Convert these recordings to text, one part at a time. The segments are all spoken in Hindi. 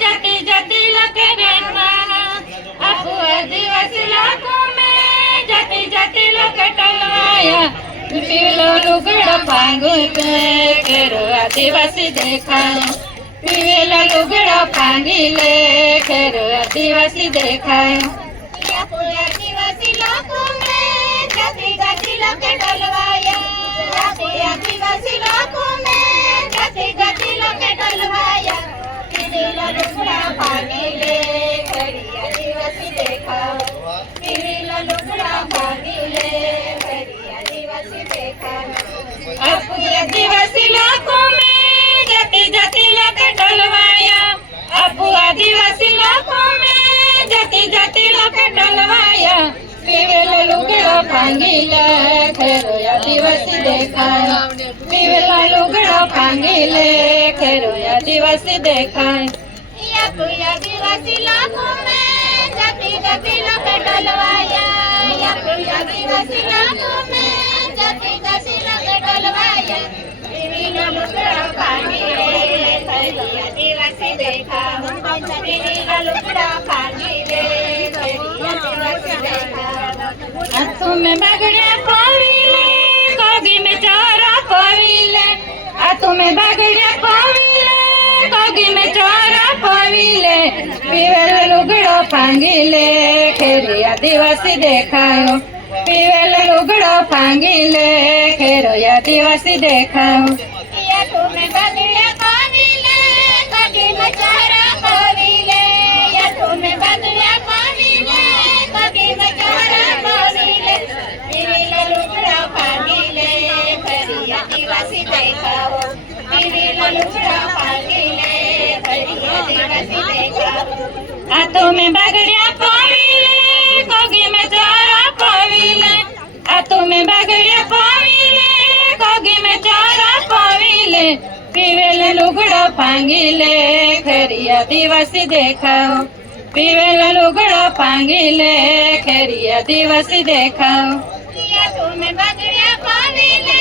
जाति जाति लगे रहना। आपू आदिवासी लोगों में जाति जाति लगे टलवाया। पीवलो लुगड़ा पांगु पे केरो आदिवासी देखायो। पीवलो लुगड़ा पांगी ले केरो आदिवासी देखायो। आपू आदिवासी लोगों में जाति जाति लगे टलवाया। आपू आदिवासी लोगों में जाति जाति लगे टलवाया। पीवलो लुगड़ा पांगी ले केरो आदिवासी देखायो। पीवलो लुगड़ा पांगी ले आपू आदिवासी लोगों में जाति जाति लगे टलवाया। आपू आदिवासी लोगों में जाति जाति लगे टलवाया। पीवलो लुगड़ा पांगी ले केरो आदिवासी देखायो। पीवलो लुगड़ा पांगी ले केरो आदिवासी देखायो। आपू आदिवासी लोगों में जाति जाति लगे टलवाया। आपू आदिवासी लोगों में जाति जाति लगे टलवाया। पीवलो लुगड़ा पांगी ले केरो आदिवासी देखायो। पीवलो लुगड़ा पांगी ले केरो आदिवासी देखायो। हाथों में बागड़िया पावीले कोगी में चारा पावीले। हाथों में बागड़िया पावीले कोगी में चारा पावीले। पीवलो लुगड़ा पांगी ले केरो आदिवासी देखायो। पीवलो लुगड़ा पांगी ले केरो आदिवासी देखायो। हाथों में बागड़िया पावीले कोगी में चारा पावीले। हाथों में बागड़िया पावीले कोगी में चारा पावीले। पीवलो लुगड़ा पांगी ले केरो आदिवासी देखायो। पीवलो लुगड़ा पांगी ले केरो आदिवासी देखायो। हाथों में बागड़िया पावीले कोगी में चारा पावीले। हाथों में बागड़िया पावीले कोगी में चारा पावीले। पीवलो लुगड़ा पांगी ले केरो आदिवासी देखायो। पीवलो लुगड़ा पांगी ले केरो आदिवासी देखायो। हाथों में बागड़िया पावीले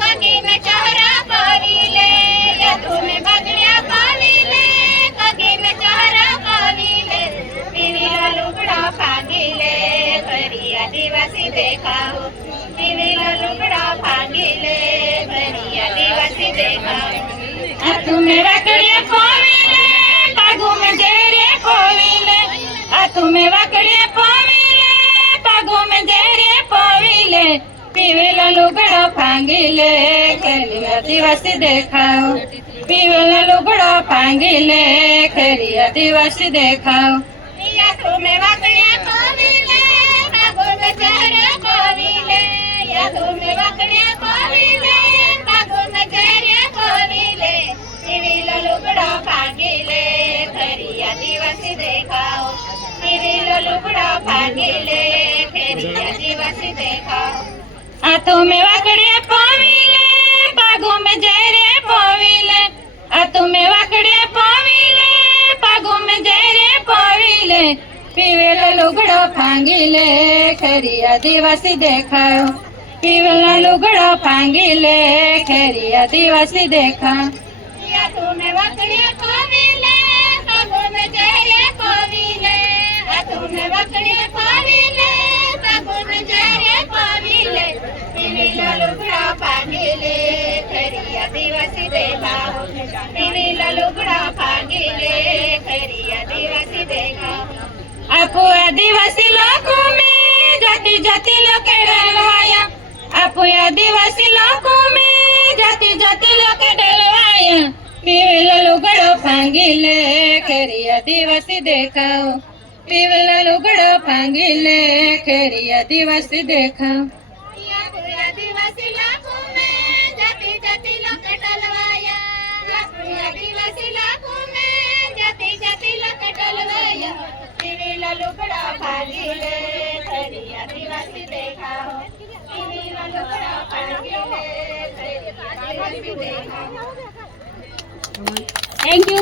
कोगी में चारा पावीले। हाथों में बागड़िया पावीले कोगी में चारा पावीले। पीवलो लुगड़ा पांगी ले केरो आदिवासी देखायो। पीवलो लुगड़ा पांगी ले केरो आदिवासी देखायो। हाथों में बागड़िया पावीले पागु में जेरे पावीले। हाथों में बागड़िया पावीले पागु में जेरे पावीले। पीवलो लुगड़ा पांगी ले केरो आदिवासी देखायो। पीवलो लुगड़ा पांगी ले केरो आदिवासी देखायो। हाथों में बागड़िया पावीले पागु में जेरे पावीले। हाथों में बागड़िया पावीले पागु में जेरे पावीले। पीवलो लुगड़ा पांगी ले केरो आदिवासी देखायो। पीवलो लुगड़ा पांगी ले केरो आदिवासी देखायो। हाथों में बागड़िया पावीले पागु में जेरे पावीले। हाथों में बागड़िया पावीले पागु में जेरे पावीले। पीवलो लुगड़ा पांगी ले केरो आदिवासी देखायो। पीवलो लुगड़ा पांगी ले केरो आदिवासी देखायो। हाथों में बागड़िया पावीले पागु में जेरे पावीले। हाथों में बागड़िया पावीले पागु में जेरे पावीले। पीवलो लुगड़ा पांगी ले केरो आदिवासी देखायो। पीवलो लुगड़ा पांगी ले केरो आदिवासी देखायो। आपू आदिवासी लोगों में जाति जाति लगे टलवाया। आपू आदिवासी लोगों में जाति जाति लगे टलवाया। पीवलो लुगड़ा पांगी ले केरो आदिवासी देखायो। पीवलो लुगड़ा पांगी ले केरो आदिवासी देखायो। आदिवासी लोगों में जाति जाति लगे टलवाया। आदिवासी लोगों में जाति जाति लगे टलवाया। पीवलो लुगड़ा पांगी ले केरो आदिवासी देखायो। पीवलो लुगड़ा पांगी ले केरो आदिवासी देखायो। Thank you.